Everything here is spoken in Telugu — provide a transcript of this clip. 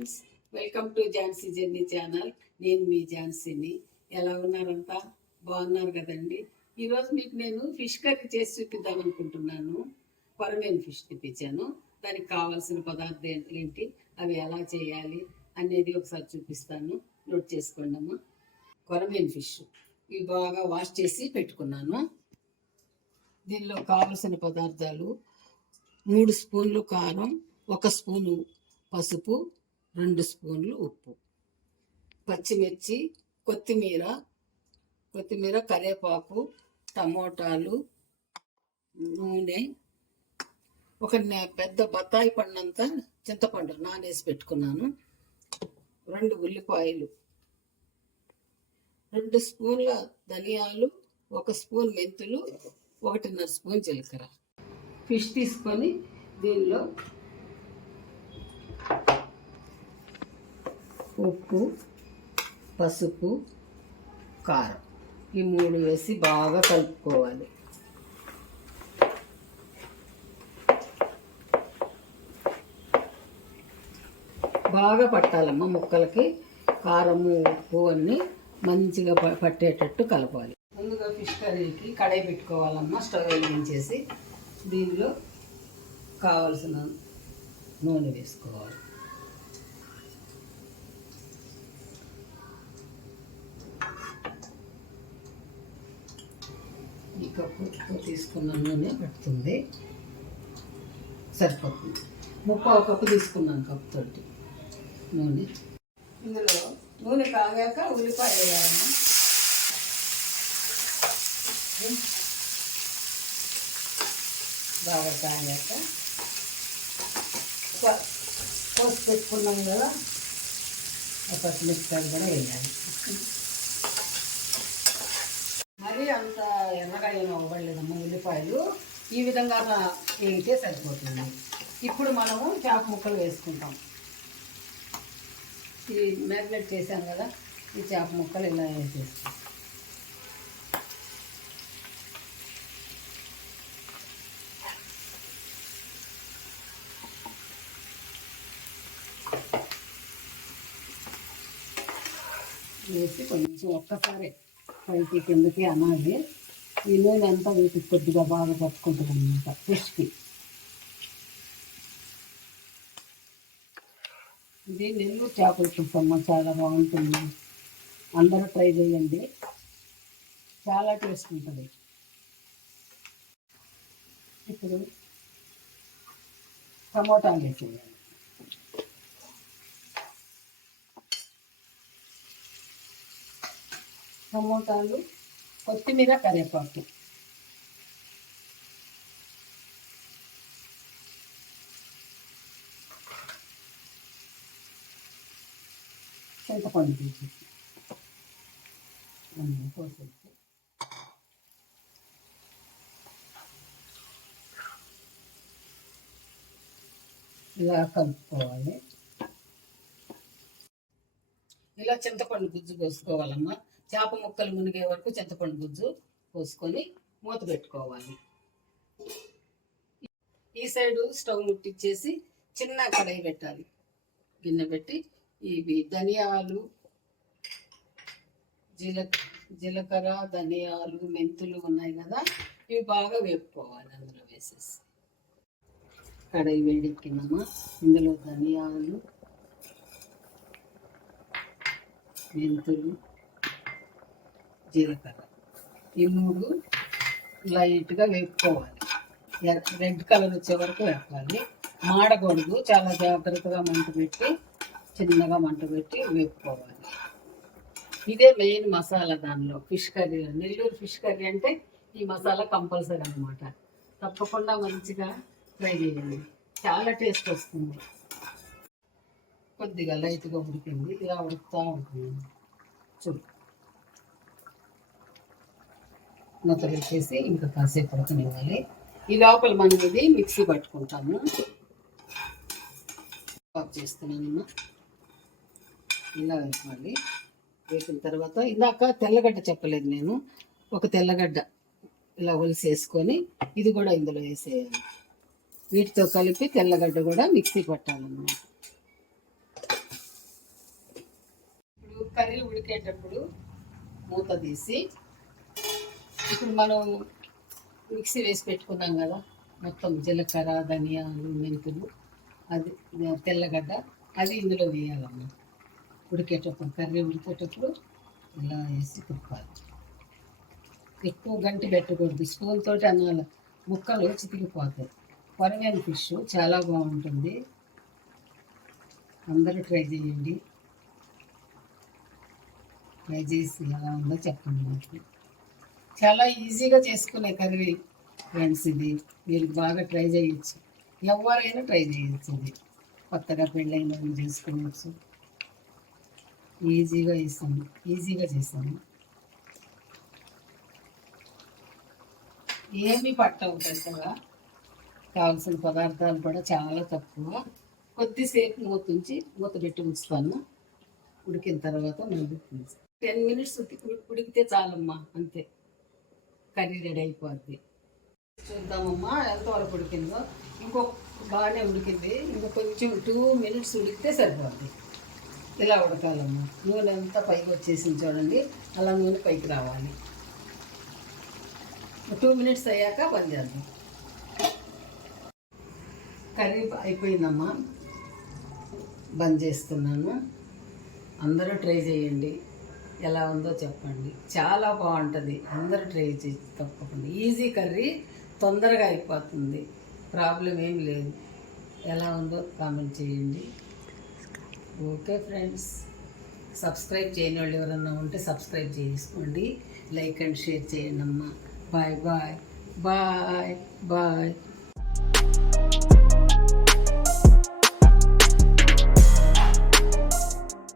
Friends, welcome to Jhansi journey channel. నేను మీ ఝాన్సీని. ఎలా ఉన్నారంతా? బాగున్నారు కదండి. ఈరోజు మీకు నేను ఫిష్ కర్రీ చేసి చూపిద్దాం అనుకుంటున్నాను. కొరమేను ఫిష్ తెప్పించాను. దానికి కావాల్సిన పదార్థాలు ఏంటి, అవి ఎలా చేయాలి అనేది ఒకసారి చూపిస్తాను. నోట్ చేసుకోండి అమ్మా. కొరమేను ఫిష్ ఇవి బాగా వాష్ చేసి పెట్టుకున్నాను. దీనిలో కావలసిన పదార్థాలు 3 స్పూన్లు కారం, 1 స్పూను పసుపు, 2 స్పూన్లు ఉప్పు, పచ్చిమిర్చి, కొత్తిమీర, కరివేపాకు, టమోటాలు, నూనె, ఒక పెద్ద బత్తాయి పండంతా చింతపండు నానేసి పెట్టుకున్నాను, 2 ఉల్లిపాయలు, 2 స్పూన్ల ధనియాలు, 1 స్పూన్ మెంతులు, 1.5 స్పూన్ జీలకర్ర. ఫిష్ తీసుకొని దీనిలో ఉప్పు, పసుపు, కారం ఈ 3 వేసి బాగా కలుపుకోవాలి. బాగా పట్టాలమ్మ ముక్కలకి. కారము, ఉప్పు అన్నీ మంచిగా పట్టేటట్టు కలపాలి. ముందుగా ఫిష్ కర్రీకి కడాయి పెట్టుకోవాలమ్మ. స్టవ్ వెలిగించేసి దీనిలో కావలసిన నూనె వేసుకోవాలి. ఈ కప్పు తీసుకున్న నూనె పడుతుంది, సరిపోతుంది. 1/4 కప్పు తీసుకున్నాను కప్పుతోటి నూనె. ఇందులో నూనె కాగాక ఉల్లిపాయ వేయాలమ్మా. బాగా కాగాక కోసి పెట్టుకున్నాం కదా, పచ్చిమిరపకాయలు కూడా వేయాలి. మరీ అంత ఎర్రగా ఏం అవ్వలేదమ్మా ఉల్లిపాయలు. ఈ విధంగా వేగితే సరిపోతుంది. ఇప్పుడు మనము చేప ముక్కలు వేసుకుంటాం. ఈ మ్యారినేట్ చేసాం కదా, ఈ చేప ముక్కలు ఇలా వేసేస్తాం. వేసి కొంచెం ఒక్కసారి పైకి కిందకి అనాలి. ఈ నూనె అంతా వీటికి కొద్దిగా బాగా పట్టుకుంటుంది అన్నమాట ఫిష్కి. ఇది నెల్లూరు చేపల పులుసమ్మ, చాలా బాగుంటుంది. అందరూ ట్రై చేయండి, చాలా టేస్ట్ ఉంటుంది. ఇప్పుడు టమోటాలు వేసేయాలి. టమోటాలు, కొత్తిమీర, కరివేపాకు, చింతపండు తీసేసి పోసేసి ఇలా కలుపుకోవాలి. ఇలా చింతపండు గుజ్జు పోసుకోవాలమ్మా. చేప ముక్కలు మునిగే వరకు చింతపండు గుజ్జు పోసుకొని మూత పెట్టుకోవాలి. ఈ సైడు స్టవ్ ముట్టించేసి చిన్న కడాయి పెట్టాలి. గిన్నె పెట్టి ఇవి ధనియాలు, జీలకర్ర, ధనియాలు, మెంతులు ఉన్నాయి కదా, ఇవి బాగా వేపుకోవాలి. అందులో వేసేసి కడాయి వేడెక్కినమ్మా. ఇందులో ధనియాలు, మెంతులు, జీలకర్ర ఈ 3 లైట్గా వేపుకోవాలి. రెడ్ కలర్ వచ్చే వరకు వేపాలి. మాడకూడదు. చాలా జాగ్రత్తగా చిన్నగా మంట పెట్టి వేపుకోవాలి. ఇదే మెయిన్ మసాలా దానిలో. Fish curry, Nellore fish curry అంటే ఈ మసాలా కంపల్సరీ అన్నమాట. తప్పకుండా మంచిగా ఫ్రై చేయండి, చాలా టేస్ట్ వస్తుంది. కొద్దిగా లైట్గా ఉడికింది, ఇలా ఉడుకుతూ ఉంటుంది. చూడు, మూత పెట్టేసి ఇంకా కాసేపు ఉడకనివ్వాలి. ఈ లోపల మనం ఇది మిక్సీ పట్టుకుంటాము. ఆఫ్ చేస్తున్నానమ్మా. ఇలా వేసుకోవాలి. వేసిన తర్వాత ఇందాక తెల్లగడ్డ చెప్పలేదు నేను, ఒక తెల్లగడ్డ ఇలా ఒలిసేసుకొని ఇది కూడా ఇందులో వేసేయాలి. వీటితో కలిపి తెల్లగడ్డ కూడా మిక్సీ పట్టాలన్నమాట. కర్రీ ఉడికేటప్పుడు మూత తీసి ఇప్పుడు మనం మిక్సీ వేసి పెట్టుకున్నాం కదా, మొత్తం జీలకర్ర, ధనియాలు, మెంతులు, అది తెల్లగడ్డ, అది ఇందులో వేయాలమ్మా. ఉడికేటప్పుడు కర్రీ ఉడికేటప్పుడు ఇలా వేసి తిప్పాలి. ఎక్కువ గంటి పెట్టకూడదు, స్పూన్ తోటి అనాలి, ముక్కలు చితికిపోతాయి. కొరమేను ఫిష్ చాలా బాగుంటుంది, అందరూ ట్రై చేయండి. ట్రై చేసి ఎలా ఉందో చెప్పండి నాకు. చాలా ఈజీగా చేసుకునే కర్రీ ఫ్రెండ్స్, ఇది మీరు బాగా ట్రై చేయొచ్చు, ఎవరైనా ట్రై చేయొచ్చు. ఇది కొత్తగా పెళ్ళైన వాళ్ళు చేసుకోవచ్చు. ఈజీగా చేసాము. ఏమీ పట్టవు పెద్దగా, కావాల్సిన పదార్థాలు కూడా చాలా తక్కువ. కొద్దిసేపు మూత పెట్టి ఉంచుతాను. ఉడికిన తర్వాత మళ్ళీ 10 minutes ఉడికితే చాలమ్మా, అంతే, కర్రీ రెడీ అయిపోద్ది. చూద్దామమ్మా ఎంతవరకు ఉడికిందో. బాగానే ఉడికింది, కొంచెం 2 minutes ఉడికితే సరిపోద్ది. ఇలా ఉడకాలమ్మా. నూనె అంతా పైకి వచ్చేసింది చూడండి, అలా నూనె పైకి రావాలి. 2 minutes అయ్యాక బంద్ చేద్దాం. కర్రీ అయిపోయిందమ్మా, బంద్ చేస్తున్నాను. అందరూ ట్రై చేయండి, ఎలా ఉందో చెప్పండి. చాలా బాగుంటుంది, అందరూ ట్రై చేసి తప్పకుండా. ఈజీ కర్రీ, తొందరగా అయిపోతుంది, ప్రాబ్లం ఏం లేదు. ఎలా ఉందో కామెంట్ చేయండి. ఓకే ఫ్రెండ్స్, సబ్స్క్రైబ్ చేయని వాళ్ళు ఎవరన్నా ఉంటే సబ్స్క్రైబ్ చేసుకోండి, లైక్ అండ్ షేర్ చేయండి అమ్మా. Bye bye bye bye.